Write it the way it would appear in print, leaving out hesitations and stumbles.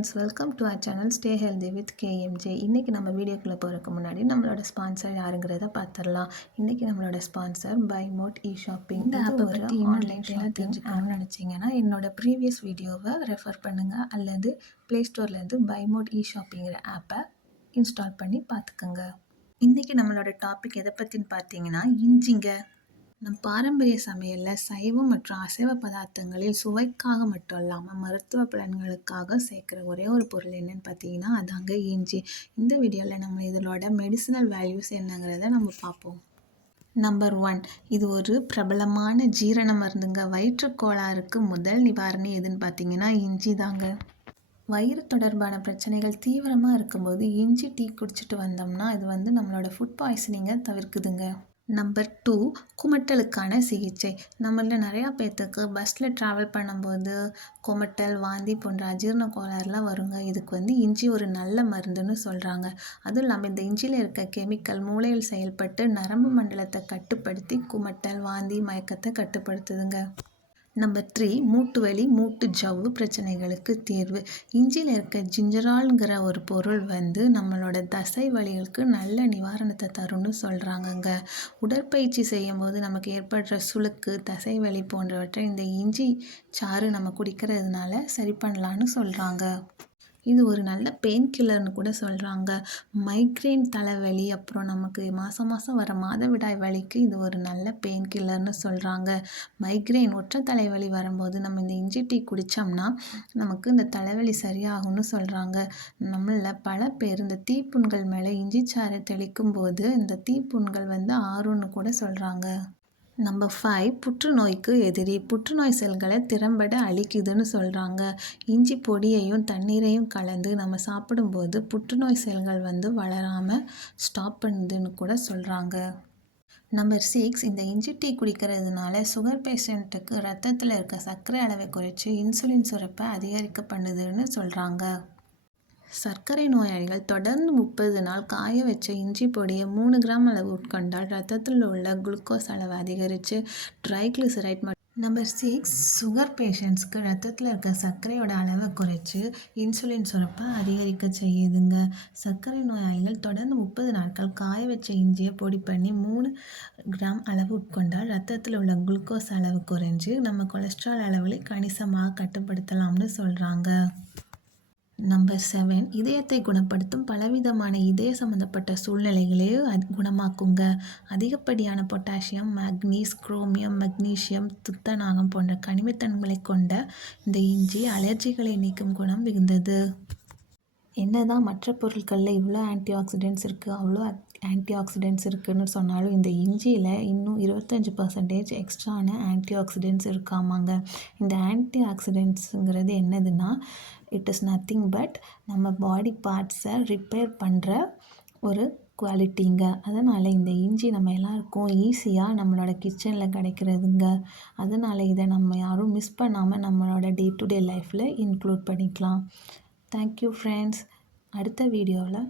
Friends, welcome to our channel stay healthy with KMJ. இன்றைக்கி நம்ம வீடியோக்குள்ளே போகிறதுக்கு முன்னாடி நம்மளோட ஸ்பான்சர் யாருங்கிறத பார்த்துடலாம். இன்றைக்கி நம்மளோட ஸ்பான்சர் பை மோட் ஷாப்பிங். இந்த ஆப்பை பற்றி ஆன்லைன் ஷாப்பிங் தெரிஞ்சுக்கணும்னு நினச்சிங்கன்னா என்னோட ப்ரீவியஸ் வீடியோவை ரெஃபர் பண்ணுங்கள் அல்லது ப்ளே ஸ்டோர்லேருந்து பை மோட் ஷாப்பிங்கிற ஆப்பை இன்ஸ்டால் பண்ணி பார்த்துக்கோங்க. இன்றைக்கி நம்மளோட டாபிக் எதை பற்றின்னு பார்த்தீங்கன்னா இஞ்சிங்க. நம் பாரம்பரிய சமையலில் சைவம் மற்றும் அசைவ பதார்த்தங்களில் சுவைக்காக மட்டும் இல்லாமல் மருத்துவ பலன்களுக்காக சேர்க்குற ஒரே ஒரு பொருள் என்னன்னு பார்த்தீங்கன்னா அதாங்க இஞ்சி. இந்த வீடியோவில் நம்ம இதனோட மெடிசினல் வேல்யூஸ் என்னங்கிறத நம்ம பார்ப்போம். நம்பர் 1, இது ஒரு பிரபலமான ஜீரண மருந்துங்க. வயிற்றுக்கோளாறுக்கு முதல் நிவாரணி எதுன்னு பார்த்தீங்கன்னா இஞ்சி தாங்க. வயிறு தொடர்பான பிரச்சனைகள் தீவிரமாக இருக்கும்போது இஞ்சி டீ குடிச்சிட்டு வந்தோம்னா இது நம்மளோட ஃபுட் பாய்சனிங்கை தவிர்க்குதுங்க. நம்பர் 2, குமட்டலுக்கான சிகிச்சை. நம்மளில் நிறையா பேர்த்துக்கு பஸ்ஸில் ட்ராவல் பண்ணும்போது குமட்டல், வாந்தி போன்ற அஜீரண கோளாறுலாம் வருங்க. இதுக்கு இஞ்சி ஒரு நல்ல மருந்துன்னு சொல்கிறாங்க. அதுவும் இல்லாமல் இந்த இஞ்சியில் இருக்க கெமிக்கல் மூளையில் செயல்பட்டு நரம்பு மண்டலத்தை கட்டுப்படுத்தி குமட்டல், வாந்தி, மயக்கத்தை கட்டுப்படுத்துதுங்க. நம்பர் 3, மூட்டு வலி, மூட்டு ஜவ்வு பிரச்சனைகளுக்கு தீர்வு. இஞ்சியில் இருக்க ஜிஞ்சரால்ங்கிற ஒரு பொருள் நம்மளோட தசை வலிகளுக்கு நல்ல நிவாரணத்தை தரும்னு சொல்கிறாங்கங்க. உடற்பயிற்சி செய்யும் போது நமக்கு ஏற்படுற சுளுக்கு, தசை வலி போன்றவற்றை இந்த இஞ்சி சாறு நம்ம குடிக்கிறதுனால சரி பண்ணலான்னு சொல்கிறாங்க. இது ஒரு நல்ல பெயின் கில்லர்னு கூட சொல்கிறாங்க. மைக்ரேன் தலைவலி, அப்புறம் நமக்கு மாதம் வர மாதவிடாய் வலிக்கு இது ஒரு நல்ல பெயின் கில்லர்னு சொல்கிறாங்க. மைக்ரேன், ஒற்றை தலைவலி வரும்போது நம்ம இந்த இஞ்சி டீ குடித்தோம்னா நமக்கு இந்த தலைவலி சரியாகும்னு சொல்கிறாங்க. நம்மளில் பல பேர் இந்த தீப்புண்கள் மேலே இஞ்சி சாறை தெளிக்கும் போது இந்த தீப்புண்கள் ஆறும்னு கூட சொல்கிறாங்க. நம்பர் 5, புற்றுநோய்க்கு எதிரி. புற்றுநோய் செல்களை திறம்பட அழிக்குதுன்னு சொல்கிறாங்க. இஞ்சி பொடியையும் தண்ணீரையும் கலந்து நம்ம சாப்பிடும்போது புற்றுநோய் செல்கள் வளராமல் ஸ்டாப் பண்ணுதுன்னு கூட சொல்கிறாங்க. நம்பர் 6, இந்த இஞ்சி டீ குடிக்கிறதுனால சுகர் பேஷண்ட்டுக்கு ரத்தத்தில் இருக்க சர்க்கரை அளவை குறைச்சி இன்சுலின் சுரப்பை அதிகரிக்க பண்ணுதுன்னு சொல்கிறாங்க. சர்க்கரை நோயாளிகள் தொடர்ந்து 30 நாள் காய வச்ச இஞ்சி பொடியை 3 கிராம் அளவு உட்கொண்டால் ரத்தத்தில் உள்ள குளுக்கோஸ் அளவு அதிகரித்து ட்ரைக்ளிசரைட் நம்பர் 6, சுகர் பேஷண்ட்ஸ்க்கு ரத்தத்தில் இருக்க சர்க்கரையோட அளவை குறைச்சி இன்சுலின் சுரப்பை அதிகரிக்க செய்யுதுங்க. சர்க்கரை நோயாளிகள் தொடர்ந்து 30 நாட்கள் காய வச்ச இஞ்சியை பொடி பண்ணி 3 கிராம் அளவு உட்கொண்டால் ரத்தத்தில் உள்ள குளுக்கோஸ் அளவு குறைஞ்சி நம்ம கொலஸ்ட்ரால் அளவுகளை கணிசமாக கட்டுப்படுத்தலாம்னு சொல்கிறாங்க. நம்பர் 7, இதயத்தை குணப்படுத்தும். பலவிதமான இதய சம்பந்தப்பட்ட சூழ்நிலைகளையும் குணமாக்குங்க. அதிகப்படியான பொட்டாசியம், மேக்னீஸ், குரோமியம், மெக்னீசியம், துத்தநாகம் போன்ற கனிமத்தன்மைகளை கொண்ட இந்த இஞ்சி அலர்ஜிகளை நீக்கும் குணம் மிகுந்தது. என்னதான் மற்ற பொருட்களில் இவ்வளோ ஆன்டி ஆக்சிடென்ட்ஸ் இருக்குது, அவ்வளோ ஆன்டி ஆக்சிடென்ட்ஸ் இருக்குதுன்னு சொன்னாலும் இந்த இஞ்சியில் இன்னும் 25% எக்ஸ்ட்ரான ஆன்டி ஆக்சிடென்ட்ஸ் இருக்காமாங்க. இந்த ஆன்டி ஆக்சிடென்ட்ஸுங்கிறது என்னதுன்னா இட் இஸ் நத்திங் பட் நம்ம பாடி பார்ட்ஸை ரிப்பேர் பண்ணுற ஒரு குவாலிட்டிங்க. அதனால் இந்த இஞ்சி நம்ம எல்லாருக்கும் ஈஸியாக நம்மளோட கிச்சனில் கிடைக்கிறதுங்க. அதனால் இதை நம்ம யாரும் மிஸ் பண்ணாமல் நம்மளோட டே டு டே லைஃப்பில் இன்க்ளூட் பண்ணிக்கலாம். Thank you friends. அடுத்த வீடியோவில்